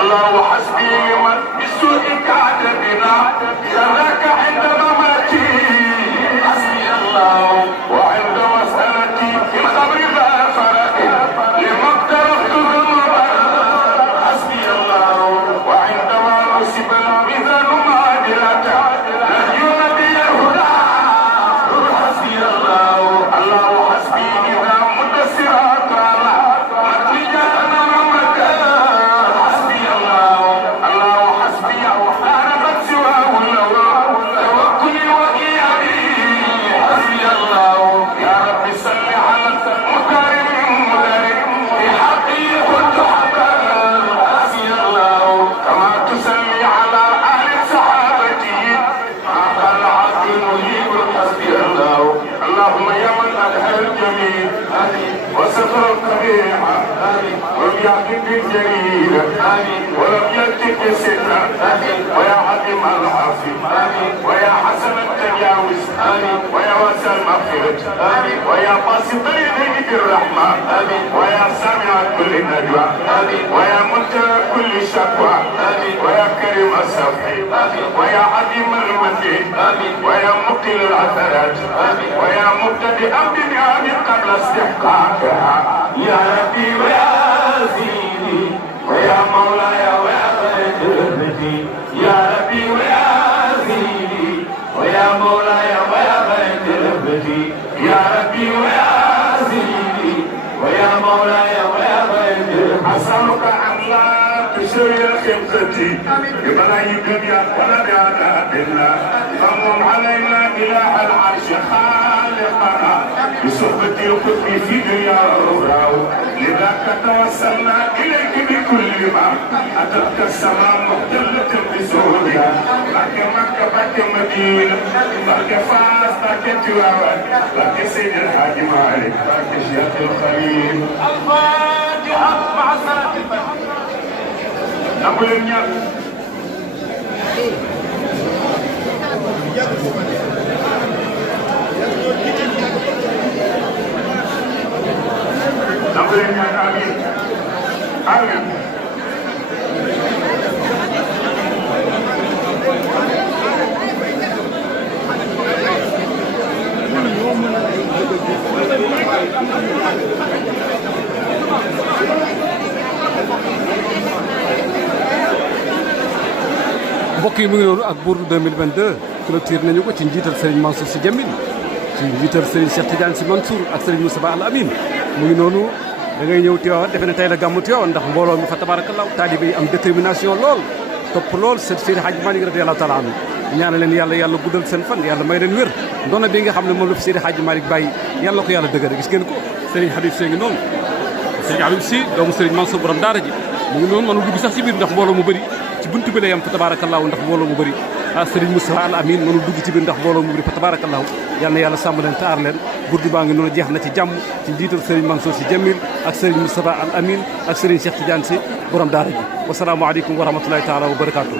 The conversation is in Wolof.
الله حسبي لمن بالسوء كاد بنا شراك عند مماتي حسبي الله وعند مسألتي في الخبر ذا فرق لما اقترفت ذنوبا حسبي الله وعندما نصب الميزان معادلة نهي نبي الهدى حسبي الله الله حسبي إذا مد الصراط على متن جهنم مكان حسبي الله الله حسبي وحاربت سواه توكلي وإيابي حسبي الله يا رب صل على المختار المدرك في حقي كنت حقا حسبي الله كما تصلي على آل صحابتي ما قال عبد مهيب حسبي الله اللهم يا من أدهر الجميل وستر القبيح ولم يعطيك الجليل ولم يأتك الستر ويا عظيم العافي ويا حسن التجاوز ويا واسع المغفرة ويا باسط يديك الرحمة ويا سامع كل نجوى ويا منتهى كل شكوى ويا كريم الصفح ويا عظيم المتين ويا مقل العثرات ويا مبتدئا بالنعم قبل استحقاقها يا ربي ويا سيدي ويا مولاي ويا خيرتي يا ربي ويا سيدي ويا مولاي ويا خيرتي يا ربي ويا سيدي ويا مولاي ويا خيرتي أسألك أن لا تشري خلقتي بملايين الدنيا ولا بعذاب الله فمن علينا إله العرش خالقنا بصحبة القطب في دنيا أخرى لذاك توسلنا إليك بكل ما أتتك السماء محتلة بسوريا لك مكة لك مدينة لك فاس لك تواوان لك سيد الحاج مالك لك شيخ الخليل الفاتحة مع صلاة الفجر نقول النيات نقول النيات آمين آمين mbokk yi mu ngi noonu ak Bourd 2022 clôture nañu ko ci njiital Serigne Mansour Sy Djamil ci njiital Serigne Cheikh Tidiane Sy Mansour ak Serigne Moustapha Al Amin mu ngi noonu da ngay ñëw Tivaouane defe ne tey la gàmmu Tivaouane ndax mbooloo mi fa tabarakallah taalibe yi am détermination lool topp lool Seydi Hadji Malick radiyallahu taala anhu ñaanal leen yàlla guddal seen fan yàlla may leen wér ndono bi nga xam ne moom la fi Seydi Hadji Malick bàyyi yàlla ko yàlla dëgëral gis ngeen ko Serigne Habib Sy ngi noonu Serigne Habib Sy doomu Serigne Mansour borom daara ji mu ngi noonu mënu dugg sax ci biir ndax mbooloo mu bëri ci buntu bi la yam fa tabarakallahu ndax mbooloo mu bëri Serigne Moustapha Al Amin mënu dugg ci biir ndax mbooloo mu bëri fa tabarakallahu yal na yàlla sàmm leen taar leen burdu baa ngi noonu jeex na ci jàmm ci njiital Serigne Mansour Sy Djamil ak Serigne Moustapha Al Amin ak Serigne Cheikh Tidiane Sy borom daara ji wasalaamu aleykum wa rahmatullahi taala wa barakatuh